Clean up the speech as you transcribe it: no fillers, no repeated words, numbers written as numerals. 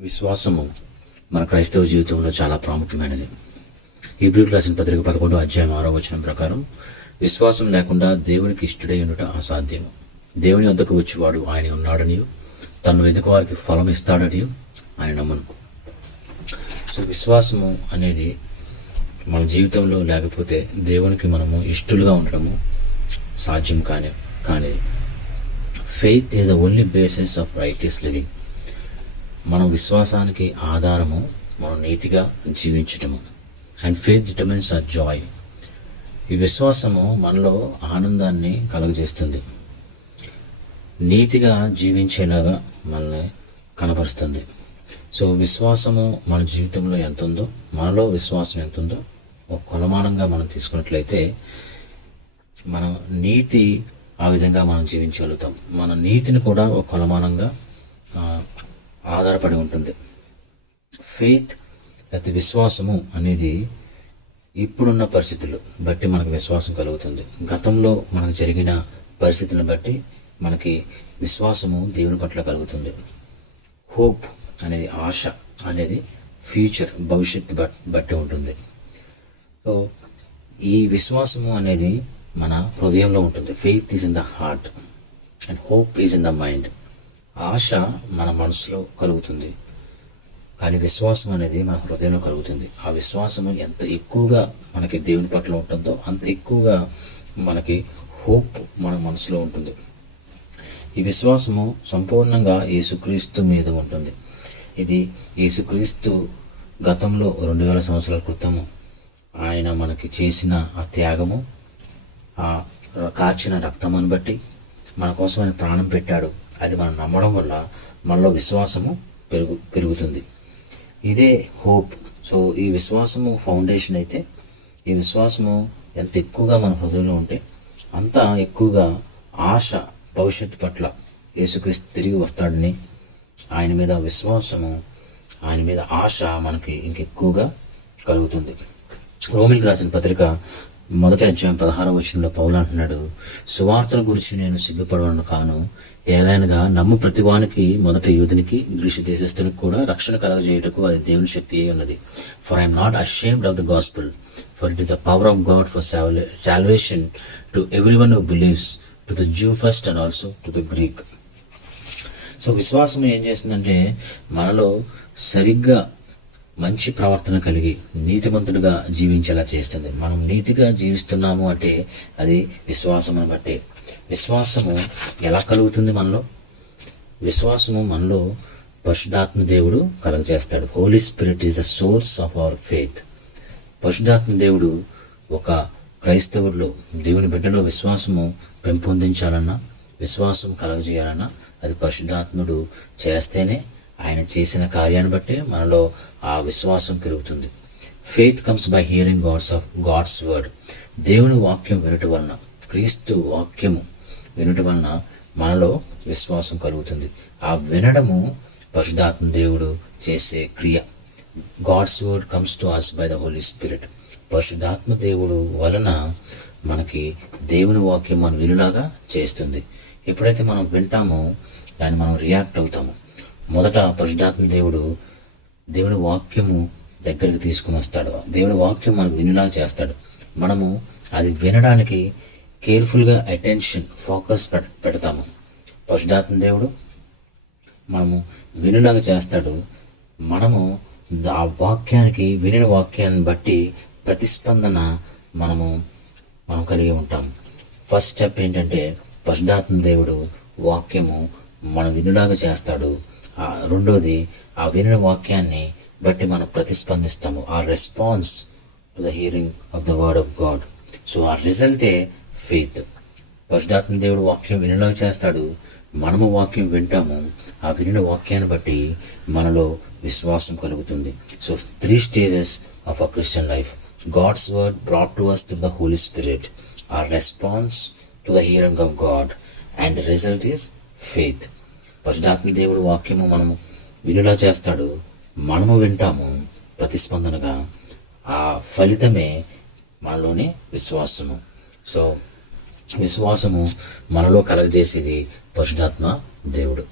విశ్వాసము మన క్రైస్తవ జీవితంలో చాలా ప్రాముఖ్యమైనది. హీబ్రూయులకు రాసిన పత్రిక 11వ అధ్యాయం 6వ వచనం ప్రకారం, విశ్వాసం లేకుండా దేవునికి ఇష్టుడై ఉండుట అసాధ్యము. దేవుని వద్దకు వచ్చేవాడు ఆయన ఉన్నాడనియు తను వెతుకు వారికి ఫలం ఇస్తాడనియు ఆయన నమ్మును. సో విశ్వాసము అనేది మన జీవితంలో లేకపోతే దేవునికి మనము ఇష్టలుగా ఉండడము సాధ్యం కానిది. Faith is the only basis of righteous living. మన విశ్వాసానికి ఆధారము మనం నీతిగా జీవించటము. And faith determines our joy. ఈ విశ్వాసము మనలో ఆనందాన్ని కలుగజేస్తుంది, నీతిగా జీవించేలాగా మనల్ని కనపరుస్తుంది. సో విశ్వాసము మన జీవితంలో ఎంత ఉందో, మనలో విశ్వాసం ఎంత ఉందో ఒక కొలమానంగా మనం తీసుకున్నట్లయితే మన నీతి ఆ విధంగా మనం జీవించగలుగుతాం. మన నీతిని కూడా ఒక కొలమానంగా ఆధారపడి ఉంటుంది. ఫెయిత్ లేకపోతే విశ్వాసము అనేది ఇప్పుడున్న పరిస్థితులు బట్టి మనకు విశ్వాసం కలుగుతుంది. గతంలో మనకు జరిగిన పరిస్థితులను బట్టి మనకి విశ్వాసము దేవుని పట్ల కలుగుతుంది. హోప్ అనేది, ఆశ అనేది ఫ్యూచర్, భవిష్యత్తు బట్టి ఉంటుంది. సో ఈ విశ్వాసము అనేది మన హృదయంలో ఉంటుంది. Faith is in the heart and hope is in the mind. ఆశ మన మనసులో కలుగుతుంది, కానీ విశ్వాసం అనేది మన హృదయంలో కలుగుతుంది. ఆ విశ్వాసము ఎంత ఎక్కువగా మనకి దేవుని పట్ల ఉంటుందో అంత ఎక్కువగా మనకి హోప్ మన మనసులో ఉంటుంది. ఈ విశ్వాసము సంపూర్ణంగా యేసుక్రీస్తు మీద ఉంటుంది. ఇది యేసుక్రీస్తు గతంలో 2000 సంవత్సరాల క్రితము ఆయన మనకి చేసిన ఆ త్యాగము, ఆ కార్చిన రక్తమును బట్టి మన కోసం ఆయన ప్రాణం పెట్టాడు. అది మనం నమ్మడం వల్ల మనలో విశ్వాసము పెరుగుతుంది. ఇదే హోప్. సో ఈ విశ్వాసము ఫౌండేషన్ అయితే, ఈ విశ్వాసము ఎంత ఎక్కువగా మన హృదయంలో ఉంటే అంత ఎక్కువగా ఆశ భవిష్యత్తు పట్ల, యేసుక్రీస్తు తిరిగి వస్తాడని ఆయన మీద విశ్వాసము, ఆయన మీద ఆశ మనకి ఇంకెక్కువగా కలుగుతుంది. రోమీయులకు రాసిన పత్రిక 1వ అధ్యాయం 16వ వచనంలో పౌలు అంటున్నాడు, సువార్తను గురించి నేను సిగ్గుపడవను కాను, ఏలైనగా నమ్ము ప్రతివానికి, మొదట యూదునికి, గ్రీసు దేశస్థునికి కూడా రక్షణ కలగజేయుటకు అది దేవుని శక్తి అయి ఉన్నది. For I'm not ashamed of the gospel, for it is the power of God for salvation to everyone who believes, to the zoo first and also to the Greek. So విశ్వాసం ఏం చేస్తుందంటే మనలో సరిగ్గా మంచి ప్రవర్తన కలిగి నీతిమంతుడిగా జీవించేలా చేస్తుంది. మనం నీతిగా జీవిస్తున్నాము అంటే అది విశ్వాసమును బట్టే. విశ్వాసము ఎలా కలుగుతుంది మనలో? విశ్వాసము మనలో పరిశుద్ధాత్మ దేవుడు కలుగజేస్తాడు. Holy spirit is the source of our faith. పరిశుద్ధాత్మ దేవుడు ఒక క్రైస్తవుడిలో, దేవుని బిడ్డలో విశ్వాసము పెంపొందించాలన్నా, విశ్వాసం కలగజేయాలన్నా అది పరిశుద్ధాత్ముడు చేస్తేనే, ఆయన చేసిన కార్యాన్ని బట్టే మనలో ఆ విశ్వాసం పెరుగుతుంది. Faith comes by hearing God's word. దేవుని వాక్యం వినటం వలన, క్రీస్తు వాక్యము వినటం వలన మనలో విశ్వాసం కలుగుతుంది. ఆ వినడము పరిశుద్ధాత్మ దేవుడు చేసే క్రియ. God's word comes to us by the holy spirit. పరిశుద్ధాత్మ దేవుడు వలన మనకి దేవుని వాక్యం మనం వినులాగా చేస్తుంది. ఎప్పుడైతే మనం వింటామో దాన్ని మనం రియాక్ట్ అవుతాము. మొదట పరిశుద్ధాత్మ దేవుడు దేవుని వాక్యము దగ్గరికి తీసుకుని వస్తాడు. దేవుని వాక్యం మనం వినేలాగా చేస్తాడు. మనము అది వినడానికి కేర్ఫుల్గా అటెన్షన్, ఫోకస్ పెడతాము. పరిశుద్ధాత్మ దేవుడు మనము వినేలాగా చేస్తాడు. మనము ఆ వాక్యానికి, వినిన వాక్యాన్ని బట్టి ప్రతిస్పందన మనం కలిగి ఉంటాము. ఫస్ట్ స్టెప్ ఏంటంటే పరిశుద్ధాత్మ దేవుడు వాక్యము మనం వినులాగా చేస్తాడు. రెండోది, ఆ వినిన వాక్యాన్ని బట్టి మనం ప్రతిస్పందిస్తాము. ఆ response to the hearing of the word of God. So ఆ రిజల్టే ఫెయిత్. పరిశుద్ధాత్మ దేవుడు వాక్యం వినిలాగా చేస్తాడు, మనము వాక్యం వింటాము. ఆ వినిన వాక్యాన్ని బట్టి మనలో విశ్వాసం కలుగుతుంది. So 3 stages of a Christian life. God's word brought to us through the holy spirit, our response to the hearing of God, and the result is faith. పరిశుద్ధాత్మ దేవుడు వాక్యము మనము వినులా చేస్తాడు, మనము వింటాము. ప్రతిస్పందనగా ఆ ఫలితమే మనలోనే విశ్వాసము. సో విశ్వాసము మనలో కలగజేసేది పరిశుద్ధాత్మ దేవుడు.